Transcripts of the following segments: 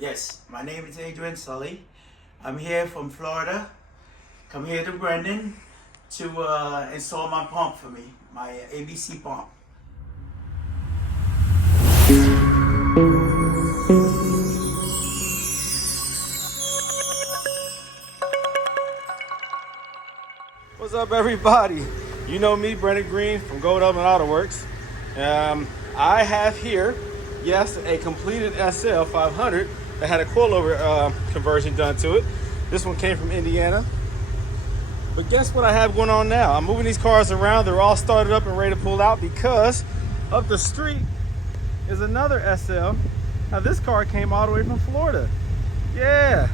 Yes, my name is Adrian Sully. I'm here from Florida. Come here to Brendan to install my pump for me, my ABC pump. What's up, everybody? You know me, Brendan Green from Autoworks. I have here, yes, a completed SL500 that had a coilover conversion done to it. This one came from Indiana. But guess what I have going on now? I'm moving these cars around. They're all started up and ready to pull out because up the street is another SL. Now this car came all the way from Florida. Yeah,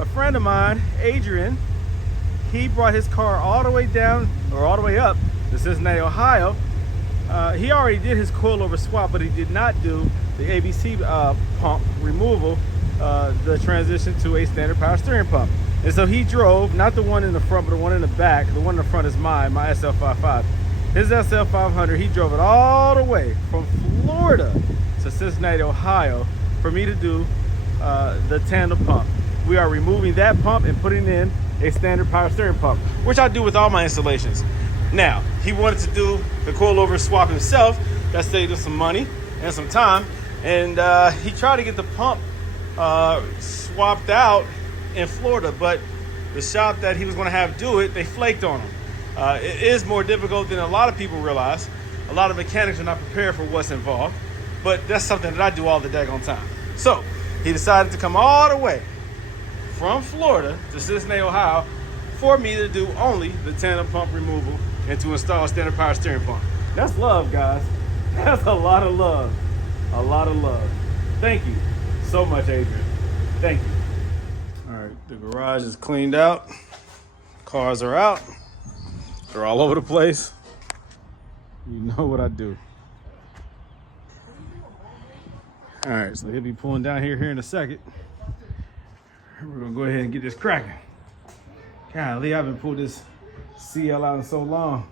a friend of mine, Adrian, he brought his car all the way down, or all the way up to Cincinnati, Ohio. He already did his coilover swap, but he did not do the ABC pump removal, the transition to a standard power steering pump. And so he drove, not the one in the front, but the one in the back. The one in the front is mine, my SL55. His SL500, he drove it all the way from Florida to Cincinnati, Ohio, for me to do the tandem pump. We are removing that pump and putting in a standard power steering pump, which I do with all my installations. Now, he wanted to do the coilover swap himself. That saved him some money and some time. And he tried to get the pump swapped out in Florida, but the shop that he was gonna have do it, they flaked on him. It is more difficult than a lot of people realize. A lot of mechanics are not prepared for what's involved, but that's something that I do all the daggone time. So he decided to come all the way from Florida to Cincinnati, Ohio, for me to do only the tandem pump removal and to install a standard power steering pump. That's love, guys. That's a lot of love. A lot of love. Thank you so much, Adrian. Thank you. All right, the garage is cleaned out. Cars are out. They're all over the place. You know what I do. All right, so he'll be pulling down here in a second. We're gonna go ahead and get this cracking. Golly, I haven't pulled this CL out in so long.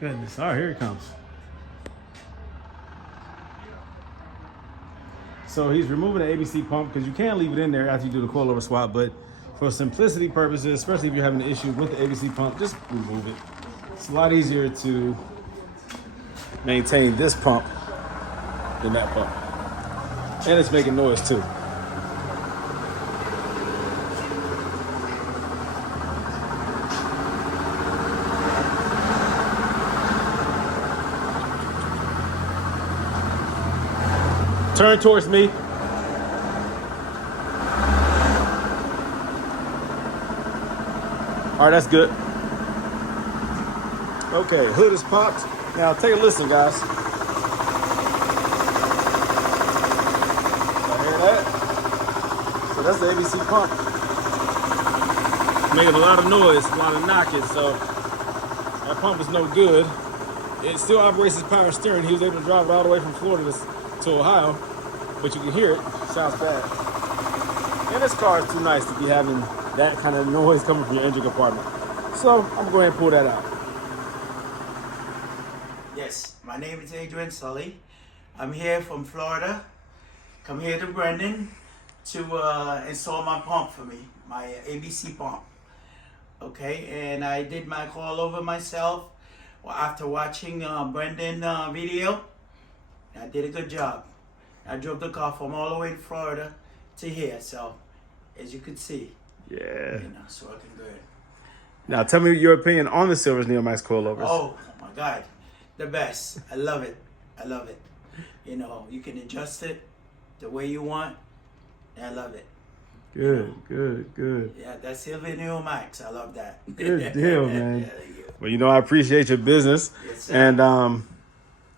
Goodness, all right, here it comes. So he's removing the ABC pump because you can leave it in there after you do the coilover swap, but for simplicity purposes, especially if you're having an issue with the ABC pump, just remove it. It's a lot easier to maintain this pump than that pump. And it's making noise too. Turn towards me. All right, that's good. Okay, hood is popped. Now take a listen, guys. Y'all hear that? So that's the ABC pump. Making a lot of noise, a lot of knocking, so that pump is no good. It still operates as power steering. He was able to drive it all the way from Florida to Ohio, but you can hear it. Sounds bad. And this car is too nice to be having that kind of noise coming from your engine compartment. So I'm gonna go ahead and pull that out. Yes, my name is Adrian Sully. I'm here from Florida. Come here to Brendan to install my pump for me, my ABC pump. Okay, and I did my coilover myself after watching Brendan video. I did a good job. I drove the car from all the way to Florida to here, so as you can see, Yeah. it's working good. Now tell me your opinion on the Silver's Neomax coilovers. Oh my God, the best. I love it. I love it. You can adjust it the way you want. I love it. Good, good. Yeah, that's Silver Neomax. I love that. Good deal, man. Yeah, thank you. Well, I appreciate your business. Yes, sir. And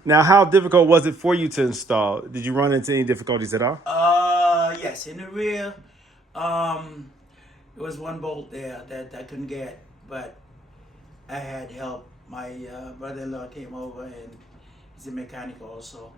now, how difficult was it for you to install? Did you run into any difficulties at all? Yes, in the rear, there was one bolt there that I couldn't get, but I had help. My brother-in-law came over, and he's a mechanic also.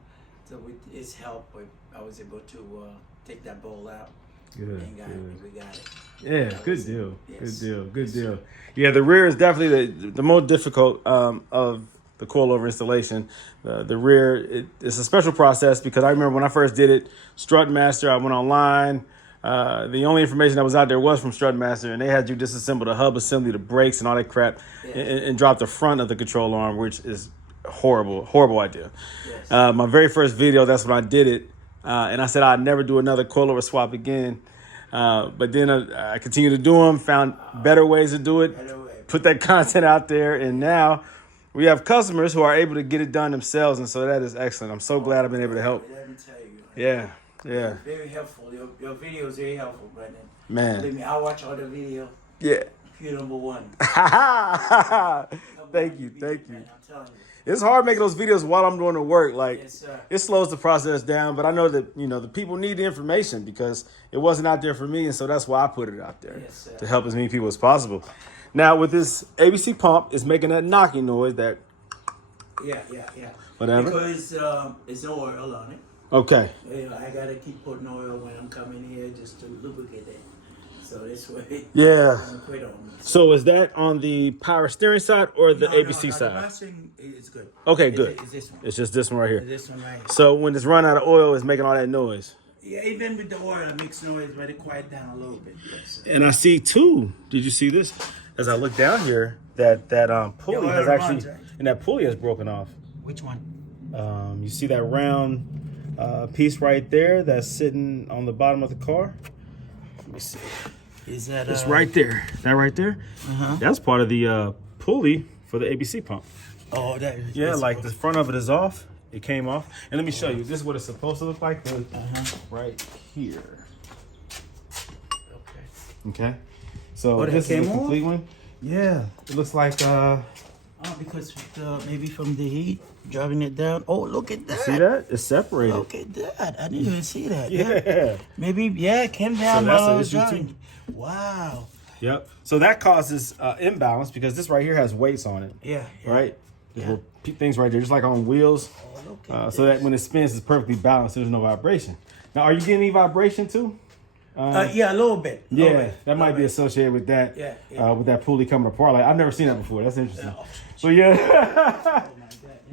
So with his help, I was able to take that bolt out. Good, And good. we got it. Yeah, That good was- deal. yes. Good deal. Yes, Yeah, the rear is definitely the most difficult of the coilover installation. The rear, it's a special process because I remember when I first did it, Strutmaster, I went online. The only information that was out there was from Strutmaster, and they had you disassemble the hub assembly, the brakes, and all that crap, and drop the front of the control arm, which is horrible idea. Yes. My very first video, that's when I did it, and I said I'd never do another coilover swap again. But then I continued to do them, found better ways to do it, put that content out there, and now we have customers who are able to get it done themselves, and so that is excellent. I'm so glad I've been able to help. Let me tell you. Yeah. Very helpful. Your video is very helpful, Brendan. Man. Believe me, I watch all the video. Yeah. You're number one. Thank you. Man, I'm telling you. It's hard making those videos while I'm doing the work. Like, Yes, it slows the process down, but I know that, the people need the information because it wasn't out there for me, and so that's why I put it out there, yes, to help as many people as possible. Now, with this ABC pump, it's making that knocking noise that... Yeah. Whatever. Because it's no oil on it. Okay. I got to keep putting oil when I'm coming here just to lubricate it. So this way, Yeah. don't quit on me. So is that on the power steering side or the ABC The side? passing is good. Okay, good. It's this one. It's just this one right here. This one right here. So when it's run out of oil, it's making all that noise. Yeah, even with the oil, it makes noise, but it quiet down a little bit. Yes. And I see too. Did you see this? As I look down here, that pulley has actually, runs, right? and that pulley has broken off. Which one? You see that round piece right there that's sitting on the bottom of the car? Let me see. Is that? It's right there. That right there. That's part of the pulley for the ABC pump. Oh, that is. Yeah, like the front of it is off. It came off. And let me show you. This is what it's supposed to look like. Right here. Okay. So this is a complete one. Yeah. It looks like Oh, because maybe from the heat, driving it down. Oh, look at that. see that? It's separated. Look at that. I didn't even see that. Yeah. Maybe, it came down So while I that's was an issue driving. too. Wow. Yep. So that causes imbalance because this right here has weights on it. Yeah. Right? There's little things right there, just like on wheels. Oh, look at So that when it spins, it's perfectly balanced. There's no vibration. Now, are you getting any vibration too? Yeah, a little bit. That might be associated with that. Yeah. With that pulley coming apart. Like I've never seen that before. That's interesting. Oh, So yeah. oh my God.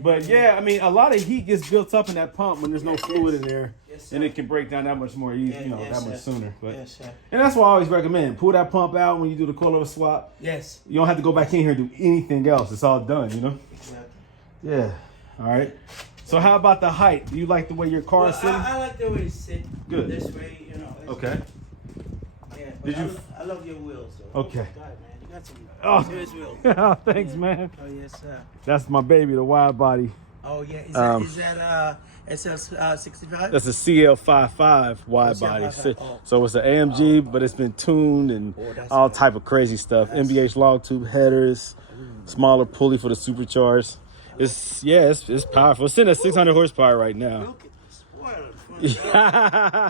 But yeah, I mean, a lot of heat gets built up in that pump when there's no fluid in there, and it can break down that much more easy, that much sooner. But and that's why I always recommend pull that pump out when you do the coilover swap. Yes. You don't have to go back in here and do anything else. It's all done, Exactly. Yeah. All right. So how about the height? Do you like the way your car is sitting? I like the way it sits. Good. This way, Okay. Yeah. Did you? I love your wheels, though. Okay. God, man, you got some serious wheels. Oh, thanks, man. Oh yes, sir. That's my baby, the wide body. Oh yeah. Is that SL65? That's a CL500 wide CL500, body. oh. So it's an AMG, but it's been tuned and that's all good. type of crazy stuff. MBH long tube headers, smaller pulley for the supercharged. It's powerful. It's sitting at 600 horsepower right now. Look at the spoiler. Yeah.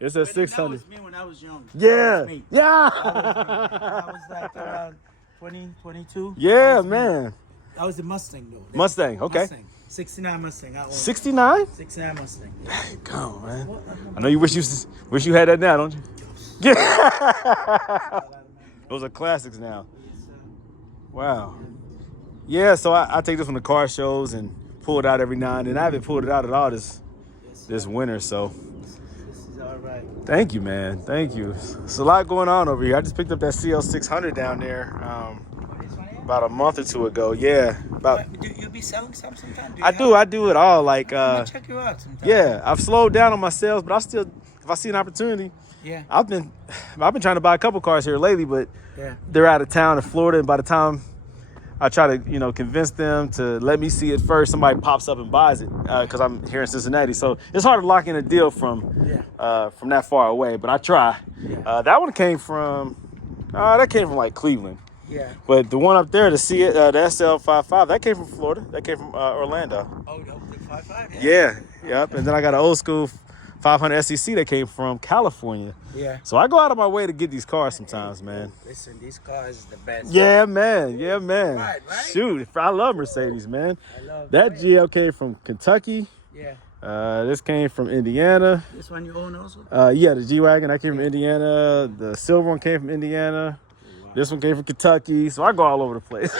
It's at 600. That was me when I was young. Yeah. That was me. Yeah. I was like around 20, 22. Yeah, man. That was the Mustang, though. Mustang, okay. Mustang. 69 Mustang. 69? 69 Mustang. Come on, man. I know you wish you had that now, don't you? Yeah. Those are classics now. Wow. Yeah, so I take this from the car shows and pull it out every now and then. I haven't pulled it out at all this winter, so. This is all right. Thank you, man. Thank you. There's a lot going on over here. I just picked up that CL600 down there about a month or two ago. Yeah. You'll be selling some sometime? I do it all. Like, check you out sometime. Yeah, I've slowed down on my sales, but if I see an opportunity, I've been trying to buy a couple cars here lately, but they're out of town in Florida, and by the time I try to, convince them to let me see it first, somebody pops up and buys it because I'm here in Cincinnati. So it's hard to lock in a deal from that far away, but I try. That one came from like Cleveland. Yeah. But the one up there, the SL500, that came from Florida. That came from Orlando. Oh, the 55? Yeah. Yep. And then I got an old school 500 SEC that came from California. Yeah. So I go out of my way to get these cars sometimes, man. Listen, these cars is the best. Yeah, man. Right. Shoot, I love Mercedes, man. I love that GL came from Kentucky. Yeah. This came from Indiana. This one you own also? Yeah, the G-Wagon, that came from Indiana. The silver one came from Indiana. Wow. This one came from Kentucky. So I go all over the place.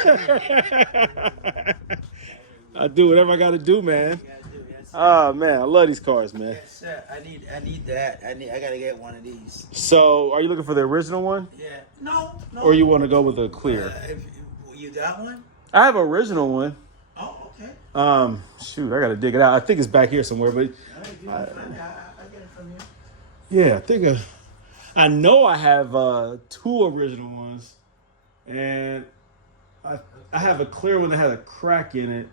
I do whatever I got to do, man. You gotta do, yes, sir. Oh man, I love these cars, man. Yes, sir. I need that. I gotta get one of these. So, are you looking for the original one, Yeah. No. or you want to go with a clear? If you got one? I have an original one. Oh, okay. Shoot, I gotta dig it out. I think it's back here somewhere, but I get it from you. yeah, I think I know I have 2 original ones, and I have a clear one that has a crack in it.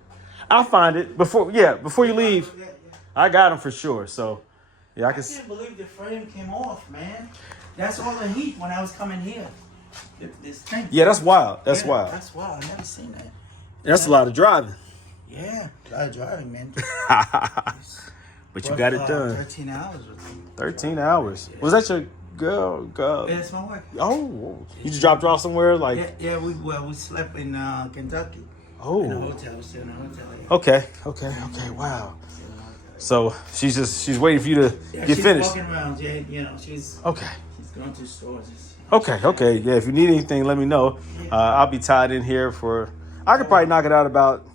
I'll find it before you leave. Yeah. I got them for sure. So yeah, I I can. can't believe the frame came off, man. That's all the heat when I was coming here. This thing. Yeah, that's wild. That's Yeah, wild. That's wild. I never seen that. That's a lot of driving. Yeah, a lot of driving, man. But you got it done. 13 hours with me. 13 hours. Was that your girl? Yeah, it's my wife. Oh, you just dropped her off somewhere, like? Yeah, we slept in Kentucky. Oh. In a hotel. We stayed in a hotel. Yeah. Okay. Wow. So she's waiting for you to get she's finished. Walking around. Yeah, she's Okay. She's going to stores. Okay. Yeah, if you need anything, let me know. I'll be tied in here I could probably knock it out about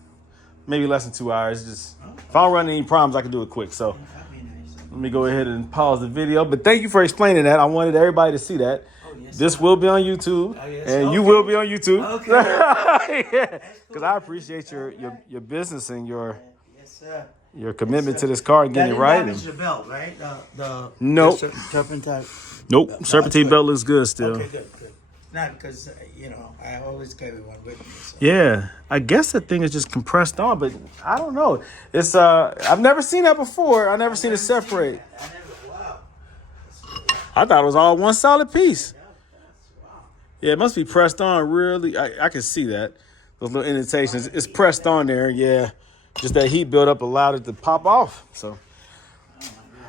maybe less than 2 hours. Just if I don't run into any problems, I can do it quick. So That'd be nice. let me go ahead and pause the video. But thank you for explaining that. I wanted everybody to see that. Oh, yes, This will be on YouTube, yes. and you Okay. will be on YouTube. Okay. Yeah, because I appreciate your business and your Yes, sir. commitment to this car and That getting it didn't right. damage the belt, right? Nope. The turpentine. Nope, serpentine good. belt looks good still. Okay, good. Not because I always carry one with me. So. Yeah, I guess the thing is just compressed on, but I don't know. It's I've never seen that before. I never seen it separate. Wow. I thought it was all one solid piece. Wow. Yeah, it must be pressed on really. I can see that. Those little indentations. It's pressed on there, yeah. Just that heat buildup allowed it to pop off. So,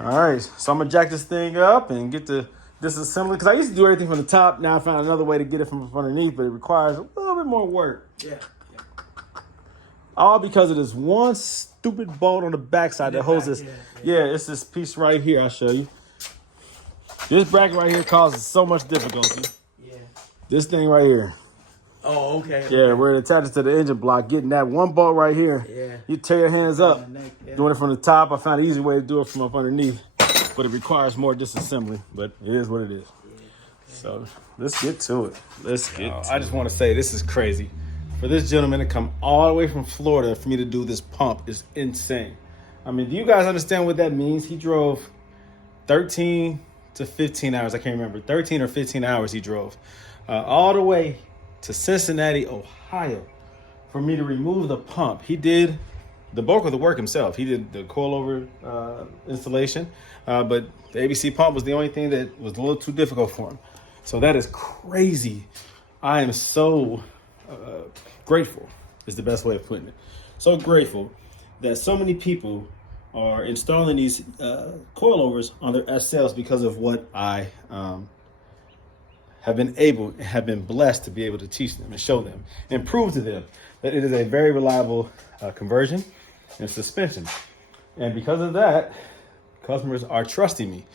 all right. So I'm gonna jack this thing up and get the disassembly, because I used to do everything from the top. Now I found another way to get it from underneath, but it requires a little bit more work. Yeah. All because of this one stupid bolt on the backside that holds this. Yeah. Yeah, it's this piece right here. I'll show you. This bracket right here causes so much difficulty. Yeah. This thing right here. Oh, okay. Yeah, where it attaches to the engine block, getting that one bolt right here. Yeah. You tear your hands up. Yeah. Doing it from the top, I found an easy way to do it from up underneath, but it requires more disassembly. But it is what it is. So let's get to it. I just want to say this is crazy. For this gentleman to come all the way from Florida for me to do this pump is insane. I mean, do you guys understand what that means? He drove 13 to 15 hours. I can't remember. 13 or 15 hours he drove all the way to Cincinnati, Ohio, for me to remove the pump. He did the bulk of the work himself. He did the coilover installation, but the ABC pump was the only thing that was a little too difficult for him. So that is crazy. I am so grateful is the best way of putting it. So grateful that so many people are installing these coilovers on their SLs because of what I have been blessed to be able to teach them and show them and prove to them that it is a very reliable conversion and suspension. And because of that, customers are trusting me.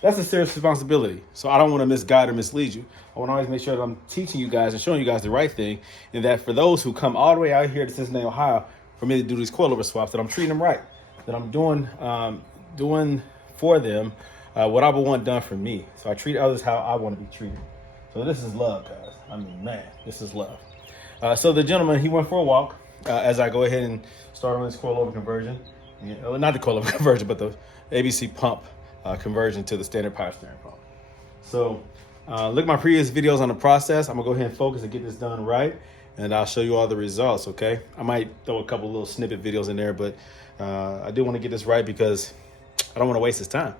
That's a serious responsibility. So I don't want to misguide or mislead you. I want to always make sure that I'm teaching you guys and showing you guys the right thing, and that for those who come all the way out here to Cincinnati, Ohio, for me to do these coilover swaps, that I'm treating them right, that I'm doing for them what I would want done for me. So I treat others how I want to be treated. So this is love, guys. I mean, man, this is love. So the gentleman, he went for a walk as I go ahead and start on this coilover conversion. Not the coilover conversion, but the ABC pump conversion to the standard power steering pump. So look at my previous videos on the process. I'm gonna go ahead and focus and get this done right, and I'll show you all the results, okay? I might throw a couple little snippet videos in there, but I do want to get this right because I don't want to waste his time.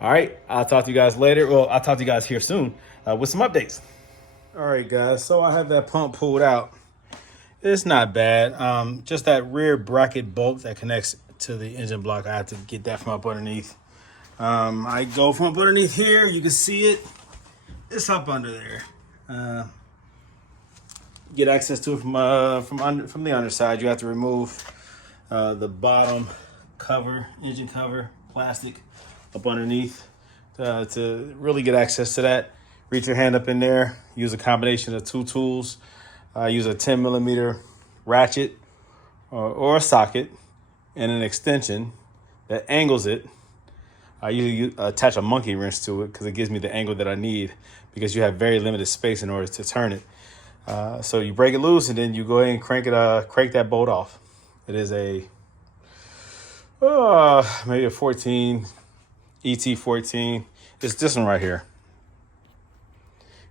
All right, I'll talk to you guys later. Well, I'll talk to you guys here soon with some updates. All right, guys, so I have that pump pulled out. It's not bad. Just that rear bracket bolt that connects to the engine block, I have to get that from up underneath. I go from up underneath here. You can see it. It's up under there. Get access to it from the underside. You have to remove the bottom cover, engine cover, plastic up underneath to really get access to that. Reach your hand up in there. Use a combination of two tools. Use a 10 millimeter ratchet or a socket and an extension that angles it. I usually attach a monkey wrench to it because it gives me the angle that I need, because you have very limited space in order to turn it. So you break it loose and then you go ahead and crank that bolt off. It is a maybe a 14 ET14. It's this one right here.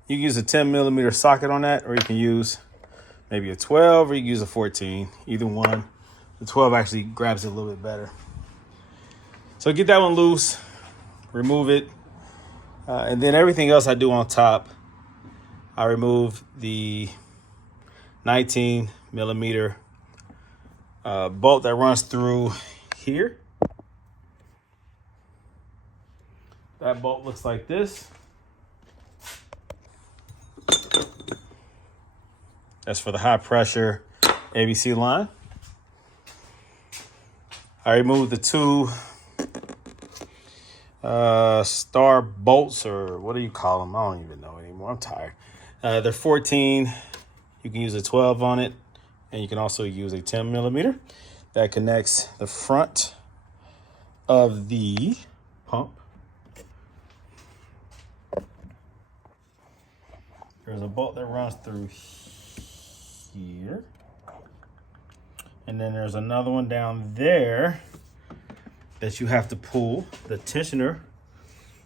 You can use a 10 millimeter socket on that, or you can use maybe a 12, or you can use a 14. Either one. The 12 actually grabs it a little bit better. So get that one loose, remove it, and then everything else I do on top. I remove the 19 millimeter bolt that runs through here. That bolt looks like this. That's for the high pressure ABC line. I removed the two star bolts, or what do you call them? I don't even know anymore. I'm tired. They're 14. You can use a 12 on it, and you can also use a 10 millimeter that connects the front of the pump. There's a bolt that runs through here. And then there's another one down there that you have to pull the tensioner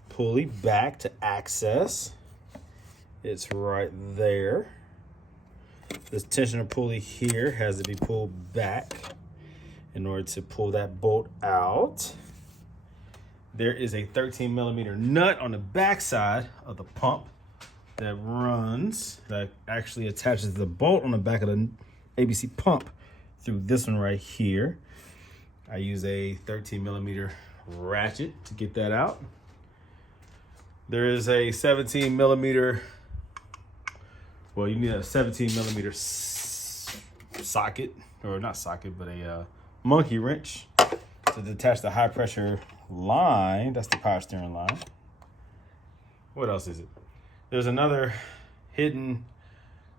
pulley back to access. It's right there. This tensioner pulley here has to be pulled back in order to pull that bolt out. There is a 13 millimeter nut on the back side of the pump that actually attaches the bolt on the back of the ABC pump through this one right here. I use a 13 millimeter ratchet to get that out. There is a 17 millimeter, well, you need a 17 millimeter socket, or not socket, but a monkey wrench to detach the high pressure line. That's the power steering line. What else is it? There's another hidden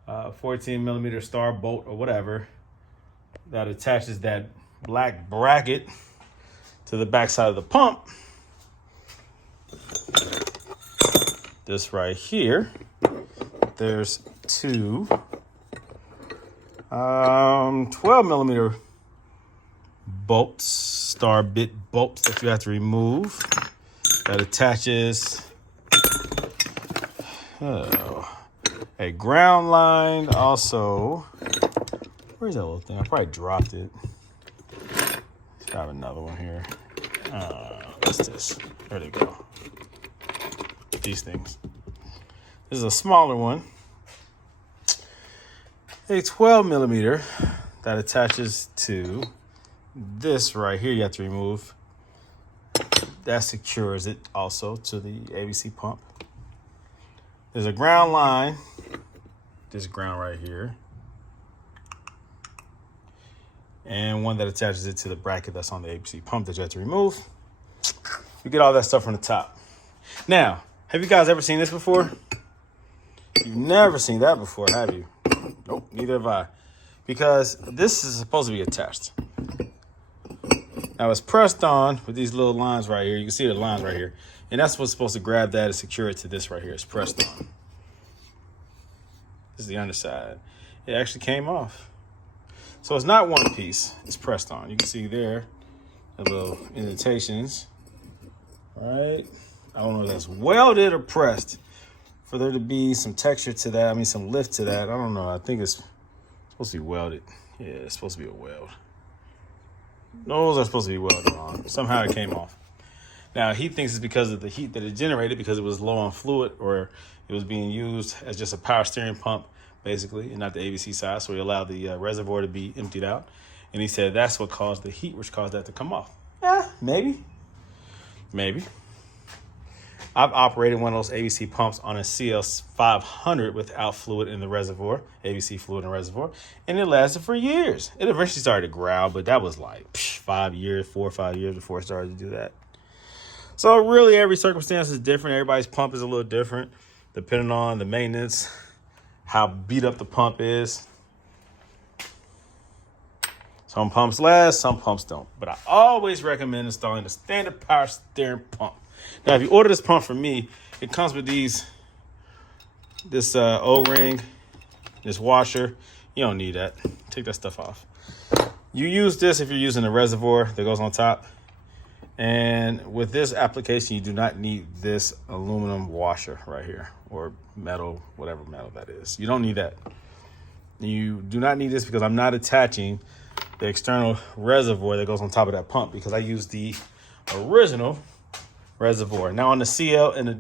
14 millimeter star bolt or whatever that attaches that black bracket to the back side of the pump. This right here. There's two 12 millimeter bolts, star bit bolts that you have to remove. That attaches a ground line. Also, where's that little thing? I probably dropped it. Let's have another one here. What's this? There they go. These things. This is a smaller one. A 12 millimeter that attaches to this right here. You have to remove. That secures it also to the ABC pump. There's a ground line. This ground right here. And one that attaches it to the bracket that's on the ABC pump that you have to remove. You get all that stuff from the top. Now, have you guys ever seen this before? You've never seen that before, have you? Nope, neither have I. Because this is supposed to be attached. Now it's pressed on with these little lines right here. You can see the lines right here. And that's what's supposed to grab that and secure it to this right here. It's pressed on. This is the underside. It actually came off. So it's not one piece. It's pressed on. You can see there the little indentations. Right? I don't know if that's welded or pressed. For there to be some texture to that, I mean some lift to that, I don't know. I think it's supposed to be welded. Yeah, it's supposed to be a weld. Those are supposed to be welded on. Somehow it came off. Now, he thinks it's because of the heat that it generated, because it was low on fluid, or it was being used as just a power steering pump, basically, and not the ABC side. So he allowed the reservoir to be emptied out. And he said that's what caused the heat, which caused that to come off. Yeah, maybe. Maybe. I've operated one of those ABC pumps on a SL500 without fluid in the reservoir, ABC fluid in the reservoir, and it lasted for years. It eventually started to growl, but that was like 4 or 5 years before it started to do that. So really every circumstance is different. Everybody's pump is a little different, depending on the maintenance, how beat up the pump is. It's Some pumps last, some pumps don't. But I always recommend installing the standard power steering pump. Now, if you order this pump from me, it comes with this O-ring, this washer. You don't need that. Take that stuff off. You use this if you're using the reservoir that goes on top. And with this application, you do not need this aluminum washer right here, or metal, whatever metal that is. You don't need that. You do not need this because I'm not attaching the external reservoir that goes on top of that pump, because I use the original reservoir. Now on the CL and the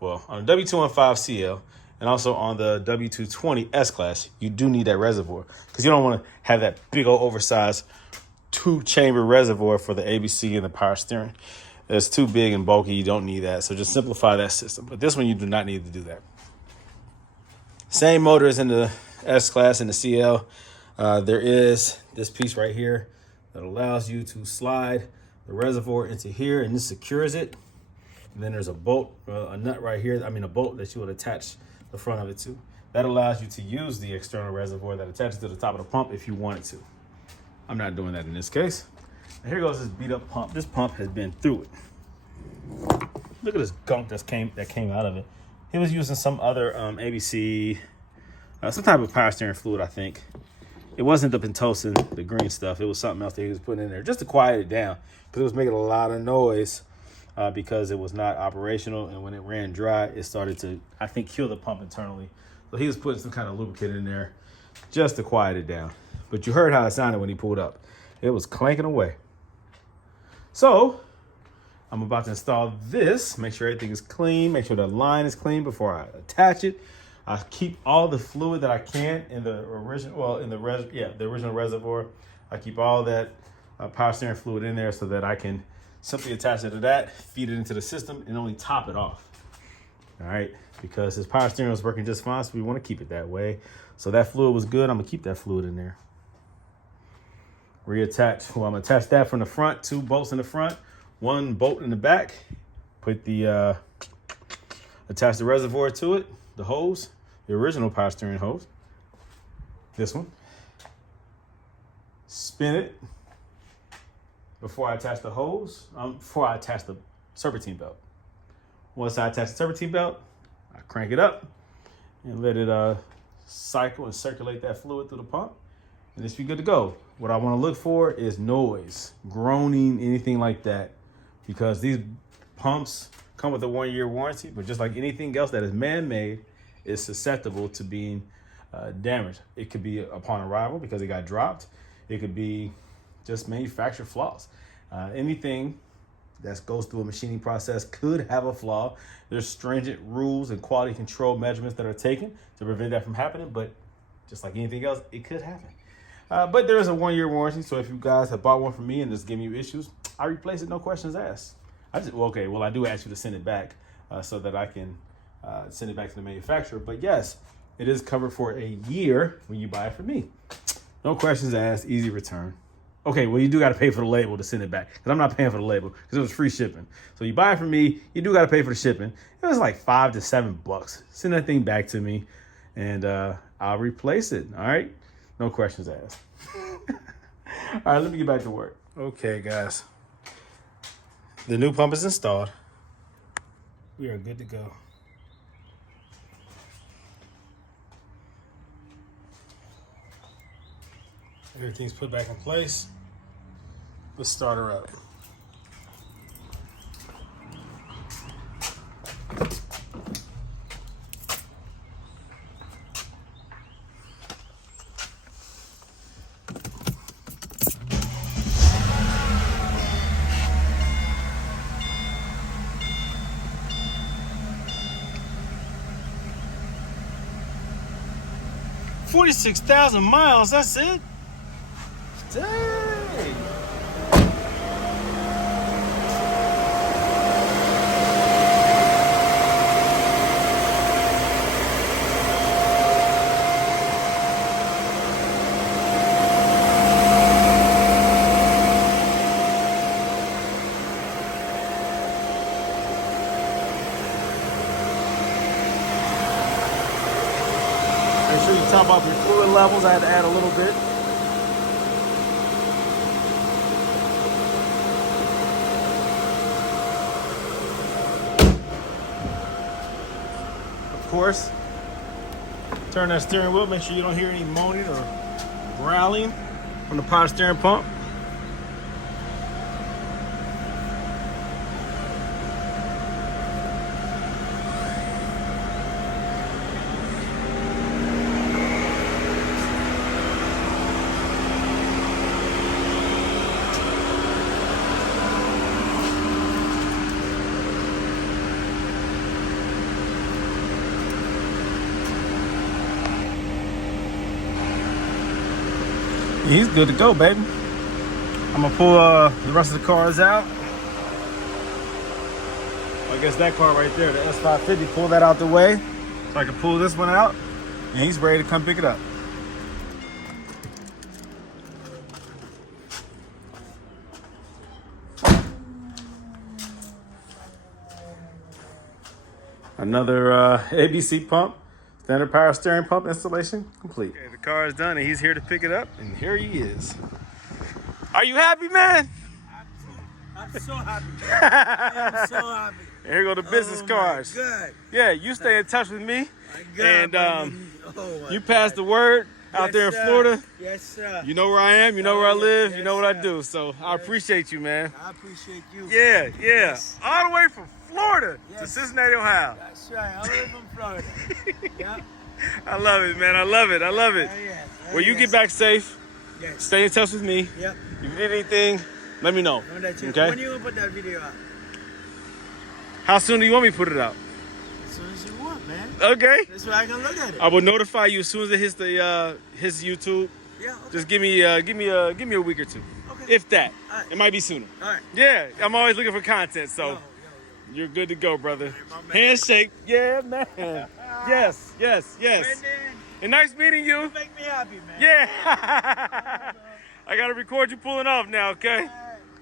on the W215 CL and also on the W220 S-Class, you do need that reservoir because you don't want to have that big old oversized two-chamber reservoir for the ABC and the power steering. It's too big and bulky. You don't need that. So just simplify that system. But this one, you do not need to do that. Same motor as in the S-Class and the CL. There is this piece right here that allows you to slide the reservoir into here, and this secures it. And then there's a bolt, a nut right here. A bolt that you would attach the front of it to. That allows you to use the external reservoir that attaches to the top of the pump if you wanted to. I'm not doing that in this case. And here goes this beat up pump. This pump has been through it. Look at this gunk that came out of it. He was using some other ABC, some type of power steering fluid, I think. It wasn't the Pentosin, the green stuff. It was something else that he was putting in there just to quiet it down, because it was making a lot of noise because it was not operational. And when it ran dry, it started to, I think, kill the pump internally. So he was putting some kind of lubricant in there just to quiet it down. But you heard how it sounded when he pulled up. It was clanking away. So I'm about to install this, make sure everything is clean, make sure the line is clean before I attach it. I keep all the fluid that I can in the original, the original reservoir. I keep all that power steering fluid in there so that I can simply attach it to that, feed it into the system, and only top it off. All right, because his power steering was working just fine, so we want to keep it that way. So that fluid was good. I'm gonna keep that fluid in there. Reattach. Well, I'm gonna attach that from the front, 2 bolts in the front, 1 bolt in the back. Put the attach the reservoir to it, the hose, the original power steering hose. This one. Spin it before I attach the hose. Before I attach the serpentine belt. Once I attach the serpentine belt, I crank it up and let it cycle and circulate that fluid through the pump. And this be good to go. What I want to look for is noise, groaning, anything like that, because these pumps come with a 1-year warranty, but just like anything else that is man-made, is susceptible to being damaged. It could be upon arrival because it got dropped. It could be just manufacturer flaws. Anything that goes through a machining process could have a flaw. There's stringent rules and quality control measurements that are taken to prevent that from happening, but just like anything else, it could happen. But there is a 1-year warranty, so if you guys have bought one from me and it's giving you issues, I replace it, no questions asked. I do ask you to send it back so that I can send it back to the manufacturer. But yes, it is covered for a year when you buy it from me. No questions asked, easy return. Okay, well, you do got to pay for the label to send it back, because I'm not paying for the label because it was free shipping. So you buy it from me, you do got to pay for the shipping. It was like $5 to $7. Send that thing back to me, and I'll replace it. All right, no questions asked. All right, let me get back to work. Okay, guys, the new pump is installed. We are good to go. Everything's put back in place. Let's start her up. $46,000 miles, that's it? Dang. Make sure you top off your fluid levels. I had to add a little bit. course. Turn that steering wheel, make sure you don't hear any moaning or growling from the power steering pump. He's good to go, baby. I'm gonna pull the rest of the cars out. I guess that car right there, the S550, pull that out the way so I can pull this one out, and he's ready to come pick it up. Another ABC pump. Standard power steering pump installation complete. Okay, the car is done and he's here to pick it up, and here he is. Are you happy, man? I'm so happy. I am so happy. And here go the business cards. Good. Yeah, you stay in touch with me. God, And you pass the word out there in Florida. Yes, sir. You know where I am, you know where I live, you know what I do. So I appreciate you, man. I appreciate you. Yeah. Yes. All the way from Florida to Cincinnati, Ohio. That's right. I live in Florida. Yeah. I love it, man. I love it. Yeah. Well, you get back safe. Yes. Stay in touch with me. Yep. If you need anything, let me know. Okay? When you gonna put that video out? How soon do you want me to put it out? As soon as you want, man. Okay. That's why I can look at it. I will notify you as soon as it hits the his YouTube. Yeah. Okay. Just give me a week or two, Okay. if that. All right. It might be sooner. All right. Yeah, I'm always looking for content, so Yo. you're good to go, brother. my man. Handshake. Yeah, man. Yes. Brendan, And nice meeting you. you make me happy, man. Yeah. I gotta record you pulling off now, okay?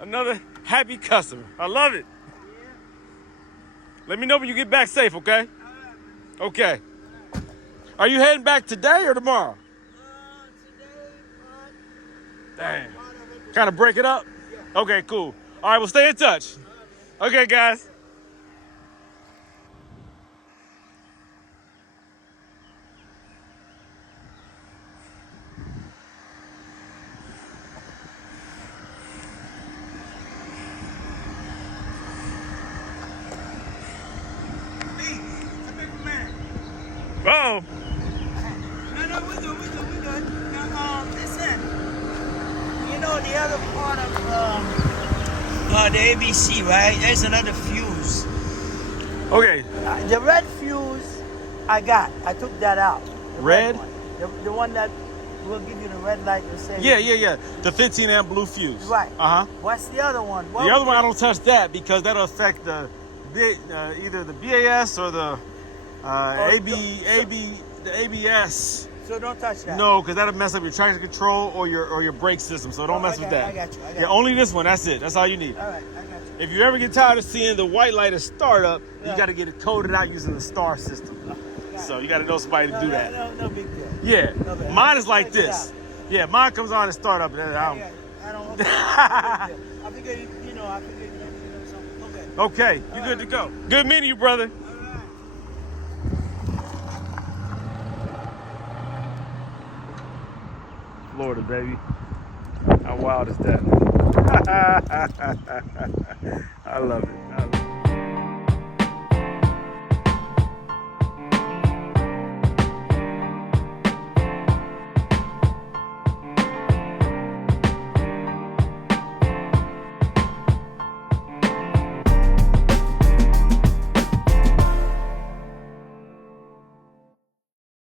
Another happy customer. I love it. Let me know when you get back safe, okay? Okay. Are you heading back today or tomorrow? Dang. Kind of break it up? Okay, cool. All right, well, stay in touch. Okay, guys. Oh, No, we're good. Now, listen. You know the other part of the ABC, right? There's another fuse. okay. The red fuse, I took that out. The Red? one. The one that will give you the red light to say. Yeah. The 15 amp blue fuse. Right. Uh-huh. What's the other one? The other one, I don't touch that because that'll affect the either the BAS or the the ABS. So don't touch that. No, because that'll mess up your traction control or your brake system. So don't mess with that. I got you. Yeah, only this one. That's it. That's all you need. All right, I got you. If you ever get tired of seeing the white light at startup, you got to get it coded out using the star system. So you got to know somebody to do that. No big deal. Yeah, No big- mine is like check it this. out. Yeah, mine comes on at startup. And I don't. Okay. I figured you know something. Okay. Okay, you good to go. Good meeting you, brother. Florida, baby. How wild is that? I love it.